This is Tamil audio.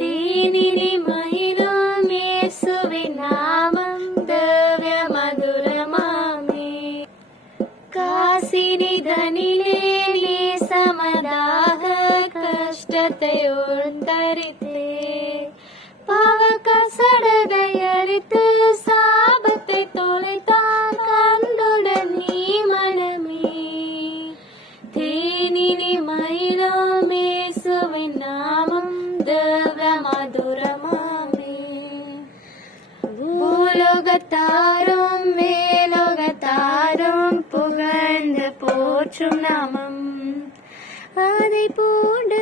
தேனினி மயிலும் இயேசுவின் நாமம் திவ்ய மதுரமாமே. காசினி தனிலே நீ சமதாக கஷ்டத்தை உந்தரித்தே. பாவ கசடதை அரித்து சாபத்தை தொலைத்தான் கண்டுடன் நீ மனமே. தேனினி மயிலும் இயேசுவின் நாமம் திவ்ய மதுரமாமே. பூலோகத்தாரும் மேலோகத்தாரும் புகழ்ந்து போற்றும் நாமம் அதை பூண்டு